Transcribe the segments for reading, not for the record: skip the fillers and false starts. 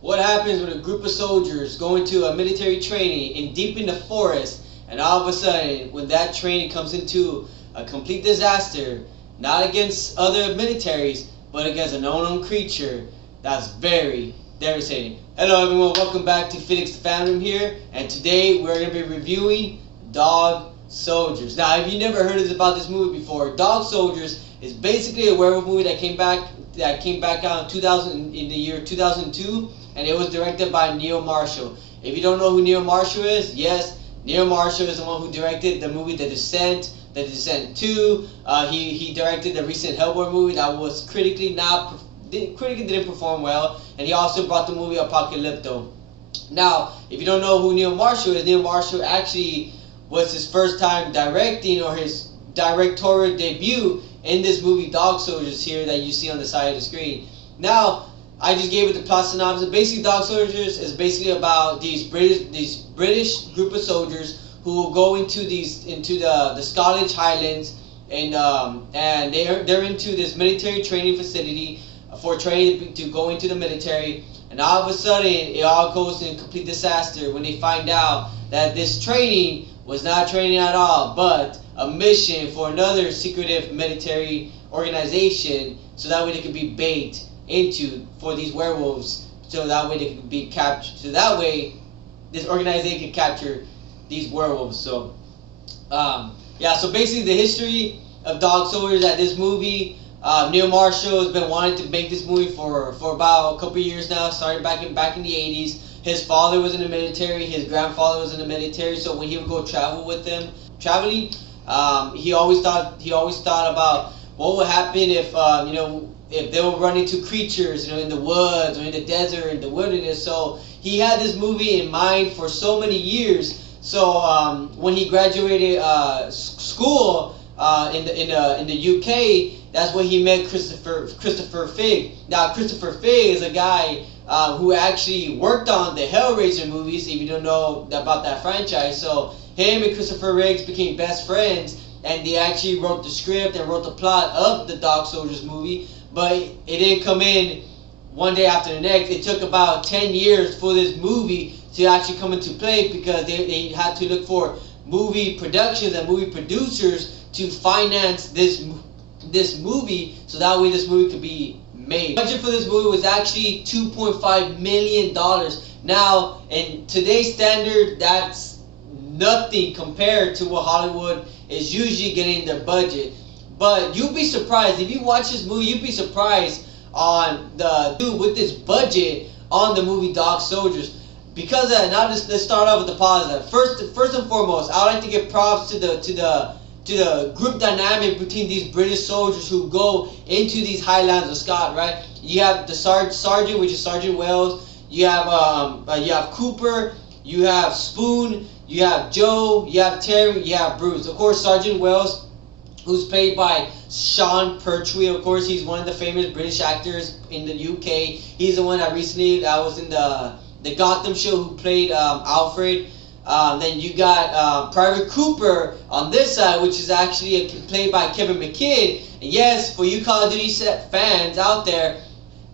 What happens when a group of soldiers go into a military training in deep in the forest, and all of a sudden, when that training comes into a complete disaster, not against other militaries, but against an unknown creature, that's very devastating. Hello everyone, welcome back to Phoenix the Fan Room here, and today we're going to be reviewing Dog Soldiers. Now, if you never heard about this movie before, Dog Soldiers is basically a werewolf movie that came back out in the year 2002, and it was directed by Niel Marshall. If you don't know who Niel Marshall is, yes, Niel Marshall is the one who directed the movie The Descent 2. He directed the recent Hellboy movie that was critically didn't perform well, and he also brought the movie Apocalypto. Now, if you don't know who Niel Marshall is, Niel Marshall actually was his first time directing, or his directorial debut in this movie Dog Soldiers here that you see on the side of the screen. Now, I just gave it the plot synopsis. Basically, Dog Soldiers is basically about these British group of soldiers who will go into the Scottish Highlands, and they're into this military training facility for training to go into the military. And all of a sudden, it all goes in complete disaster when they find out that this training was not training at all, but a mission for another secretive military organization, so that way they could be bait for these werewolves, so that way they could be captured. So that way, this organization can capture these werewolves. So, yeah. So basically, the history of Dog Soldiers at this movie. Niel Marshall has been wanting to make this movie for about a couple years now. Started back in the 80s. His father was in the military. His grandfather was in the military. So when he would go traveling, he always thought about what would happen if if they would run into creatures in the woods or in the desert, in the wilderness. So he had this movie in mind for so many years. So when he graduated school in the UK, that's when he met Christopher Figg. Now, Christopher Figg is a guy who actually worked on the Hellraiser movies, if you don't know about that franchise. So him and Christopher Riggs became best friends, and they actually wrote the script and wrote the plot of the Dog Soldiers movie. But it didn't come in one day after the next. It took about 10 years for this movie to actually come into play, because they had to look for movie productions and movie producers to finance this movie, so that way this movie could be made. The budget for this movie was actually $2.5 million. Now, in today's standard, that's nothing compared to what Hollywood is usually getting their budget. But you'll be surprised, if you watch this movie, you'll be surprised on the dude with this budget on the movie Dog Soldiers. Because of that, now let's start off with the positive. First and foremost, I would like to give props to the group dynamic between these British soldiers who go into these highlands of Scotland, right? You have the sergeant, which is Sergeant Wells. You have Cooper. You have Spoon. You have Joe. You have Terry. You have Bruce. Of course, Sergeant Wells, who's played by Sean Pertwee. Of course, he's one of the famous British actors in the UK. He's the one that recently was in the Gotham show, who played Alfred. Then you got Private Cooper on this side, which is actually played by Kevin McKidd. And yes, for you Call of Duty fans out there,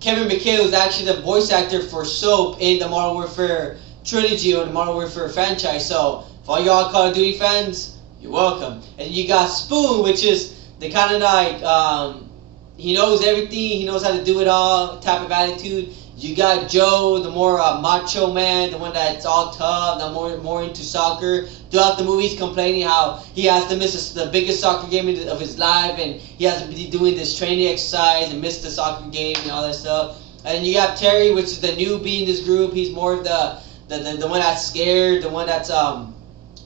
Kevin McKidd was actually the voice actor for Soap in the Modern Warfare trilogy, or the Modern Warfare franchise. So for all y'all Call of Duty fans, you're welcome. And you got Spoon, which is the kind of like he knows everything, he knows how to do it all type of attitude. You got Joe, the more macho man, the one that's all tough, not more into soccer. Throughout the movie, he's complaining how he has to miss the biggest soccer game of his life, and he has to be doing this training exercise and miss the soccer game and all that stuff. And you got Terry, which is the newbie in this group. He's more of the one that's scared, the one that's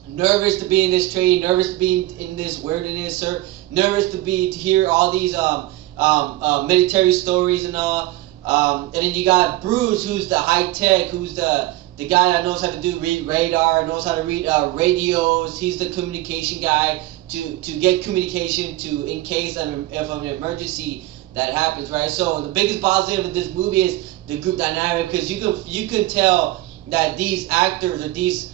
nervous to be in this training, nervous to be in this wilderness, nervous to hear all these military stories and all. And then you got Bruce, who's the high tech, who's the guy that knows how to read radar, knows how to read radios. He's the communication guy to get communication in case of an emergency that happens, right? So the biggest positive of this movie is the group dynamic, because you can tell that these actors or these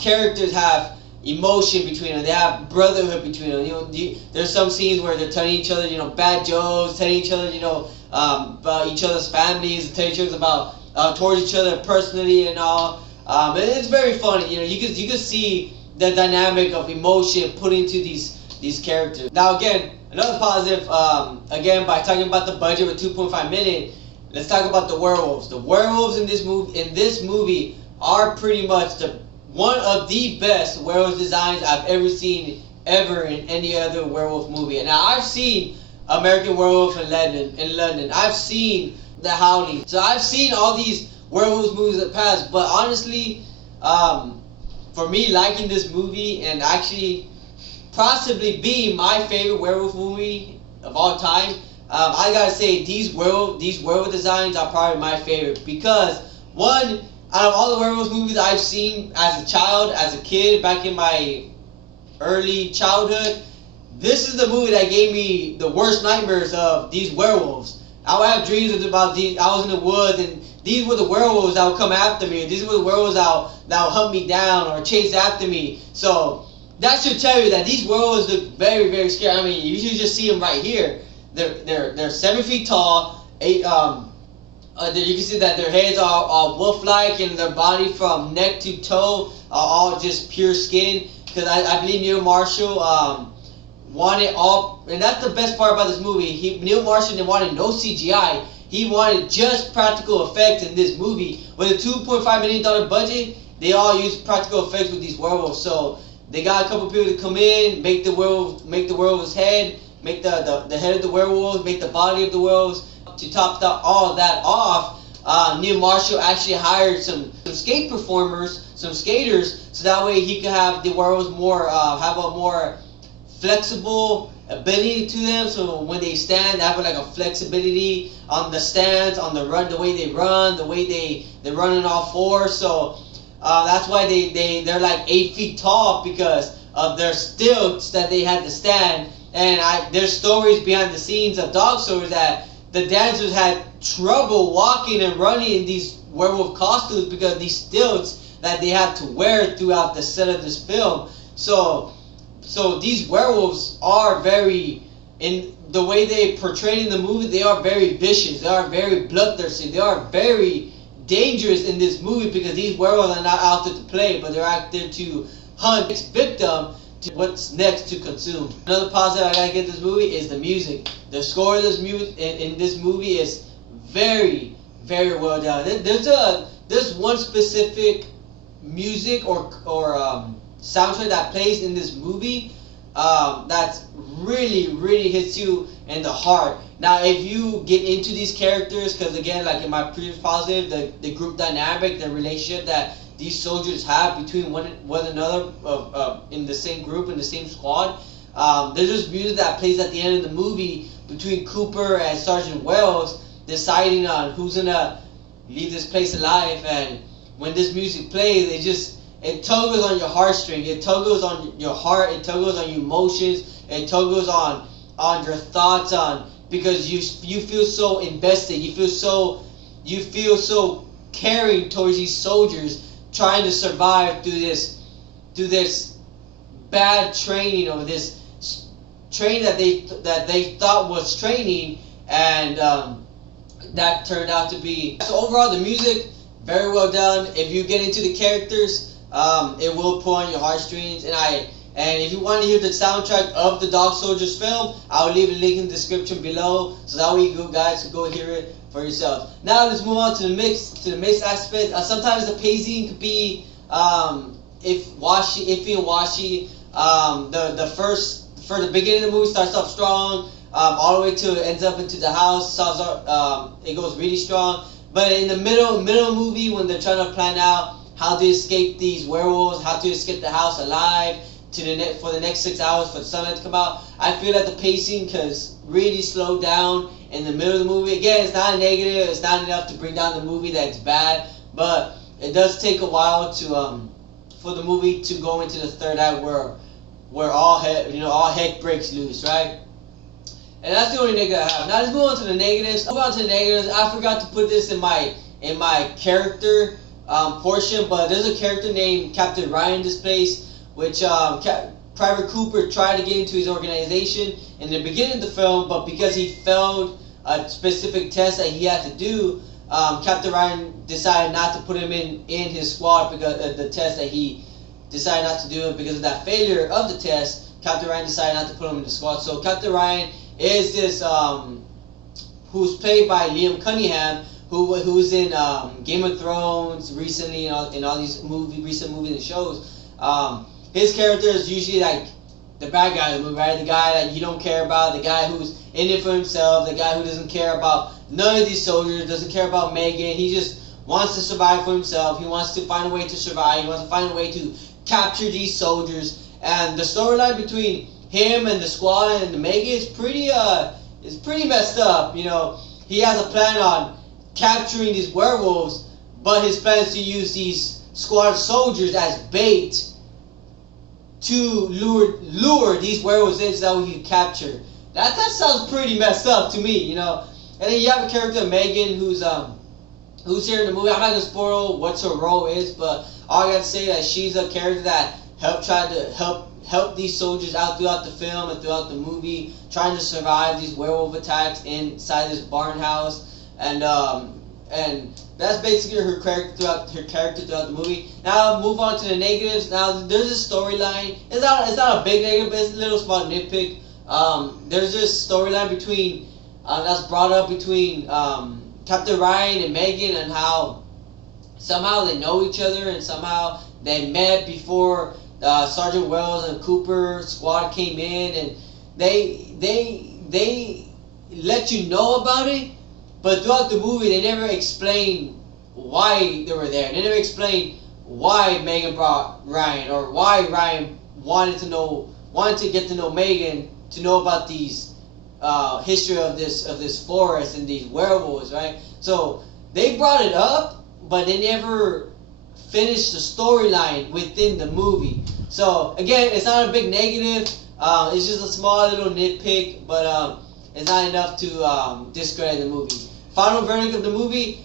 characters have emotion between them. They have brotherhood between them. There's some scenes where they're telling each other, bad jokes, telling each other, about each other's families, telling each other about towards each other personally and all. And it's very funny. You know, you can see the dynamic of emotion put into these characters. Now again, another positive. Again, by talking about the budget with 2.5 million, let's talk about the werewolves. The werewolves in this movie are pretty much one of the best werewolf designs I've ever seen in any other werewolf movie. And now I've seen American Werewolf in London. I've seen The Howling. So I've seen all these werewolf movies in the past. But honestly, for me liking this movie and actually possibly being my favorite werewolf movie of all time, I gotta say these werewolf designs are probably my favorite because one, out of all the werewolf movies I've seen as a child, as a kid, back in my early childhood, this is the movie that gave me the worst nightmares of these werewolves. I would have dreams about these. I was in the woods and these were the werewolves that would come after me. These were the werewolves that would hunt me down or chase after me. So that should tell you that these werewolves look very, very scary. I mean, you should just see them right here. They're 7 feet tall. You can see that their heads are wolf-like and their body from neck to toe are all just pure skin. Because I believe Niel Marshall wanted all, and that's the best part about this movie. Niel Marshall didn't want no CGI. He wanted just practical effects in this movie. With a $2.5 million budget, they all used practical effects with these werewolves. So they got a couple people to come in, make the werewolf's head, make the head of the werewolf, make the body of the werewolves. To top all of that off, Niel Marshall actually hired some skate performers, some skaters, so that way he could have the werewolves have a more flexible ability to them. So when they stand, they have like a flexibility on the stance, on the run, the way they run, the way they run on all fours. So that's why they're like 8 feet tall because of their stilts that they had to stand. And there's stories behind the scenes of dog stories that the dancers had trouble walking and running in these werewolf costumes because of these stilts that they had to wear throughout the set of this film. So these werewolves are very, in the way they portrayed in the movie, they are very vicious. They are very bloodthirsty. They are very dangerous in this movie because these werewolves are not out there to play, but they're out there to hunt its victim to what's next to consume. Another positive I gotta give this movie is the music. The score of this music in this movie is very, very well done. There's one specific music or soundtrack that plays in this movie that's really hits you in the heart. Now, if you get into these characters, because again, like in my previous positive, the group dynamic, the relationship that these soldiers have between one another in the same group, in the same squad, there's this music that plays at the end of the movie between Cooper and Sergeant Wells deciding on who's gonna leave this place alive. And when this music plays, it tuggles on your heartstring, it tuggles on your heart, it tuggles on your emotions, it tuggles on your thoughts, because you feel so invested, you feel so caring towards these soldiers trying to survive through this bad training, or this training that they thought was training, and that turned out to be. So overall, the music very well done. If you get into the characters, it will pull on your heartstrings. And if you want to hear the soundtrack of the Dog Soldiers film, I will leave a link in the description below, so that way you guys can go hear it for yourselves. Now let's move on to the mix aspect. Sometimes the pacing could be iffy and washy. For the beginning of the movie starts off strong, all the way to it ends up into the house. It goes really strong. But in the middle of the movie, when they're trying to plan out how to escape these werewolves, how to escape the house alive for the next 6 hours for the sunlight to come out, I feel that the pacing has really slowed down in the middle of the movie. Again, it's not a negative. It's not enough to bring down the movie that's bad, but it does take a while for the movie to go into the third act where all heck breaks loose, right? And that's the only negative I have. Now let's move on to the negatives. I forgot to put this in my character portion, but there's a character named Captain Ryan in this place, which Private Cooper tried to get into his organization in the beginning of the film, but because he failed a specific test that he had to do, Captain Ryan decided not to put him in his squad because of the test that he decided not to do it because of that failure of the test. Captain Ryan decided not to put him in the squad. So Captain Ryan is this who's played by Liam Cunningham, who's in Game of Thrones recently, in all these recent movies and shows. His character is usually like the bad guy of the movie, right? The guy that you don't care about, the guy who's in it for himself, the guy who doesn't care about none of these soldiers, doesn't care about Megan. He just wants to survive for himself. He wants to find a way to survive. He wants to find a way to capture these soldiers. And the storyline between him and the squad and the Megan is pretty messed up. You know, he has a plan on capturing these werewolves, but his plan is to use these squad soldiers as bait to lure these werewolves in so that he can capture. That sounds pretty messed up to me, you know. And then you have a character, Megan, who's here in the movie. I'm not gonna spoil what her role is, but all I gotta say that she's a character that tried to help these soldiers out throughout the film and throughout the movie, trying to survive these werewolf attacks inside this barn house. And that's basically her character throughout the movie. Now move on to the negatives. Now there's a storyline. It's not a big negative, but it's a little small nitpick. There's this storyline between that's brought up between Captain Ryan and Megan, and how somehow they know each other and somehow they met before Sergeant Wells and Cooper squad came in, and they let you know about it. But throughout the movie, they never explain why they were there. They never explain why Megan brought Ryan, or why Ryan wanted to get to know Megan, to know about these history of this forest and these werewolves, right? So they brought it up, but they never finished the storyline within the movie. So again, it's not a big negative. It's just a small little nitpick, but it's not enough to discredit the movie. Final verdict of the movie,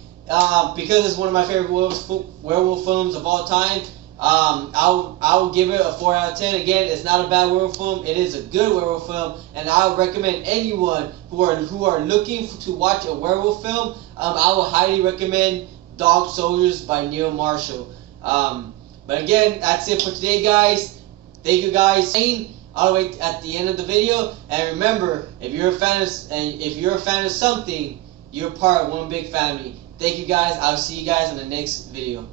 because it's one of my favorite werewolf films of all time, I will give it a 4 out of 10. Again, it's not a bad werewolf film. It is a good werewolf film, and I would recommend anyone who are looking to watch a werewolf film. I would highly recommend Dog Soldiers by Niel Marshall. But again, that's it for today, guys. Thank you, guys, all the way at the end of the video. And remember, if you're a fan of something, you're part of one big family. Thank you, guys. I'll see you guys in the next video.